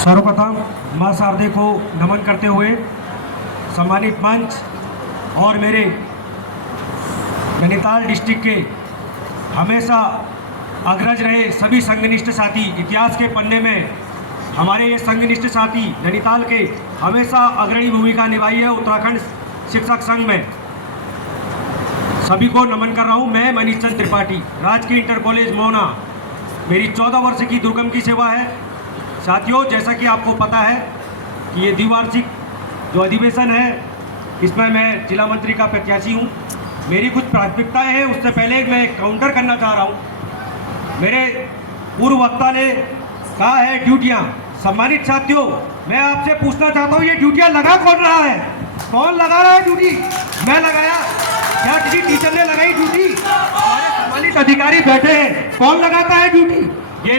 सर्वप्रथम मां शारदे को नमन करते हुए सम्मानित मंच और मेरे नैनीताल डिस्ट्रिक्ट के हमेशा अग्रज रहे सभी संघनिष्ठ साथी, इतिहास के पन्ने में हमारे ये संघनिष्ठ साथी नैनीताल के हमेशा अग्रणी भूमिका निभाई है उत्तराखंड शिक्षक संघ में। सभी को नमन कर रहा हूँ। मैं मनीष चंद्र त्रिपाठी, राजकीय इंटर कॉलेज मोना, मेरी 14 वर्ष की दुर्गम की सेवा है। साथियों, जैसा कि आपको पता है कि ये द्विवार्षिक जो अधिवेशन है इसमें मैं जिला मंत्री का प्रत्याशी हूँ। मेरी कुछ प्राथमिकताएं हैं, उससे पहले मैं काउंटर करना चाह रहा हूँ। मेरे पूर्व वक्ता ने कहा है ड्यूटियाँ। सम्मानित साथियों, मैं आपसे पूछना चाहता हूँ, ये ड्यूटियाँ लगा कौन रहा है? कौन लगा रहा है ड्यूटी? मैं लगाया? क्या किसी टीचर ने लगाई ड्यूटी? हमारे सम्मानित अधिकारी बैठे हैं, कौन लगाता है ड्यूटी? ये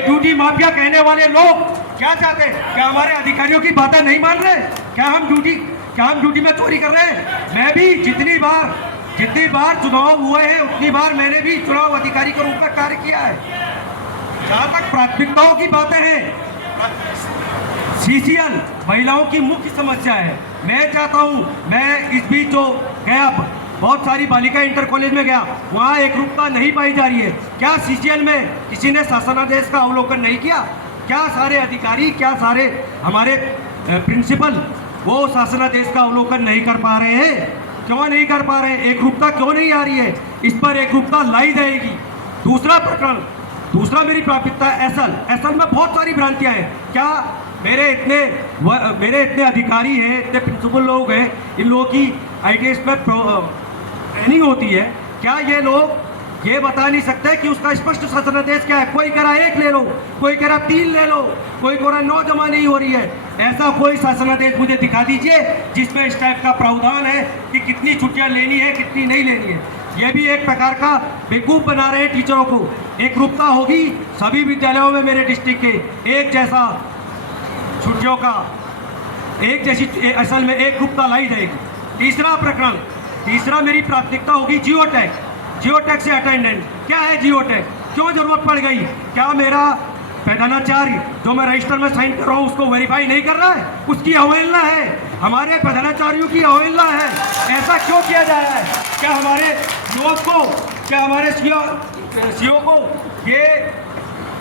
ड्यूटी माफिया कहने वाले लोग क्या चाहते हैं? क्या हमारे अधिकारियों की बातें नहीं मान रहे? क्या हम ड्यूटी में चोरी कर रहे हैं? मैं भी जितनी बार चुनाव हुए हैं उतनी बार मैंने भी चुनाव अधिकारी के रूप में कार्य किया है। जहाँ तक प्राथमिकताओं की बातें हैं, सीसीएल महिलाओं की मुख्य समस्या है। मैं चाहता हूँ, मैं इस बीच जो गया बहुत सारी बालिका इंटर कॉलेज में गया, वहाँ एक रूपता नहीं पाई जा रही है। क्या सीसीएल में किसी ने शासनादेश का अवलोकन नहीं किया? क्या सारे अधिकारी, क्या सारे हमारे प्रिंसिपल वो शासनादेश का अवलोकन नहीं कर पा रहे हैं? क्यों नहीं कर पा रहे हैं? एक रूपता क्यों नहीं आ रही है? इस पर एक रूपता लाई जाएगी। दूसरा मेरी प्राथमिकता है एसएल में बहुत सारी भ्रांतियां हैं। क्या मेरे इतने अधिकारी हैं, इतने प्रिंसिपल लोग हैं, इन लोगों की आईटीएस में ट्रेनिंग होती है? क्या ये लोग ये बता नहीं सकते कि उसका स्पष्ट शासनादेश क्या है? कोई कह रहा 1 ले लो, कोई कह रहा 3 ले लो, कोई कह रहा 9 जमा नहीं हो रही है। ऐसा कोई शासनादेश मुझे दिखा दीजिए जिसमें इस टाइप का प्रावधान है कि कितनी छुट्टियां लेनी है, कितनी नहीं लेनी है। ये भी एक प्रकार का बेवकूफ़ बना रहे हैं टीचरों को। एक रूपता होगी सभी विद्यालयों में मेरे डिस्ट्रिक्ट के, एक जैसा छुट्टियों का, एक जैसी असल में एक रूपता लाई जाएगी। तीसरा मेरी प्राथमिकता होगी जियोटैग से अटेंडेंस। क्या है जियोटैग? क्यों जरूरत पड़ गई? क्या मेरा प्रधानाचार्य जो मैं रजिस्टर में साइन कर रहा हूँ उसको वेरीफाई नहीं कर रहा है? उसकी अवहेलना है, हमारे प्रधानाचार्यों की अवहेलना है। ऐसा क्यों किया जा रहा है? क्या हमारे युवक को, क्या हमारे सीओ को ये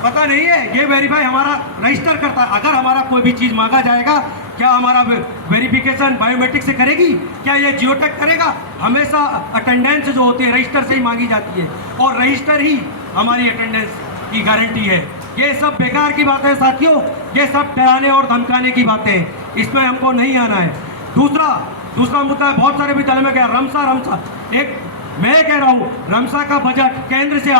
पता नहीं है? ये वेरीफाई हमारा रजिस्टर करता है। अगर हमारा कोई भी चीज़ मांगा जाएगा, क्या हमारा वेरिफिकेशन बायोमेट्रिक से करेगी? क्या ये जियोटैग करेगा? हमेशा अटेंडेंस जो होती है रजिस्टर से ही मांगी जाती है और रजिस्टर ही हमारी अटेंडेंस की गारंटी है। ये सब बेकार की बातें हैं साथियों, ये सब डराने और धमकाने की बातें हैं, इसमें हमको नहीं आना है। दूसरा मुद्दा है, बहुत सारे विद्यालय में गया रमसा एक, मैं कह रहा हूँ रमसा का बजट केंद्र से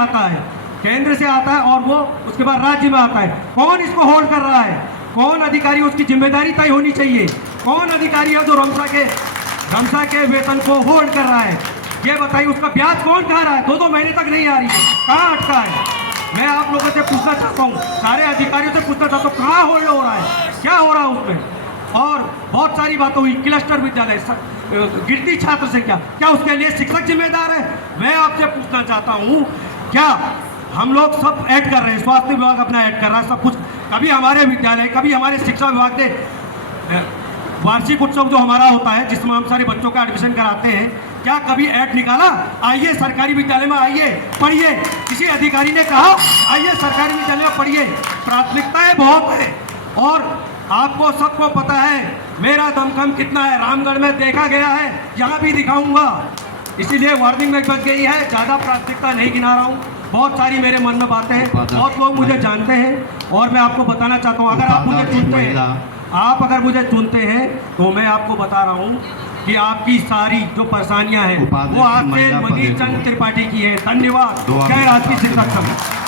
आता है और वो उसके बाद राज्य में आता है। कौन इसको होल्ड कर रहा है? कौन अधिकारी? उसकी जिम्मेदारी तय होनी चाहिए। कौन अधिकारी है जो रमसा के वेतन को होल्ड कर रहा है? ये बताइए, उसका ब्याज कौन खा रहा है? 2 महीने तक नहीं आ रही है, कहाँ अटका है? मैं आप लोगों से पूछना चाहता हूँ, सारे अधिकारियों से पूछना चाहता हूँ, कहाँ होल्ड हो रहा है? क्या हो रहा है उसमें? और बहुत सारी बातें हुई, क्लस्टर विद्यालय, गिरती छात्र से क्या उसके लिए शिक्षक जिम्मेदार है? मैं आपसे पूछना चाहता हूँ, क्या हम लोग सब ऐड कर रहे हैं, स्वास्थ्य विभाग अपना ऐड कर रहा है सब कुछ? कभी हमारे विद्यालय, कभी हमारे शिक्षा विभाग ने वार्षिक उत्सव जो हमारा होता है जिसमें हम सारे बच्चों का एडमिशन कराते हैं, क्या कभी ऐड निकाला? आइए सरकारी विद्यालय में, आइए पढ़िए। किसी अधिकारी ने कहा आइए सरकारी विद्यालय में पढ़िए? प्राथमिकताएं बहुत है और आपको सबको पता है मेरा दमखम कितना है। रामगढ़ में देखा गया है, यहाँ भी दिखाऊंगा। इसीलिए वार्निंग में बच गई है, ज़्यादा प्राथमिकता नहीं गिना रहा हूँ। बहुत सारी मेरे मन में बातें हैं, बहुत लोग मुझे जानते हैं और मैं आपको बताना चाहता हूँ, अगर आप मुझे चुनते हैं तो मैं आपको बता रहा हूँ कि आपकी सारी जो परेशानियां हैं वो आज से मनीष चंद्र त्रिपाठी की है। धन्यवाद। जय राष्ट्रीय शिक्षक संघ।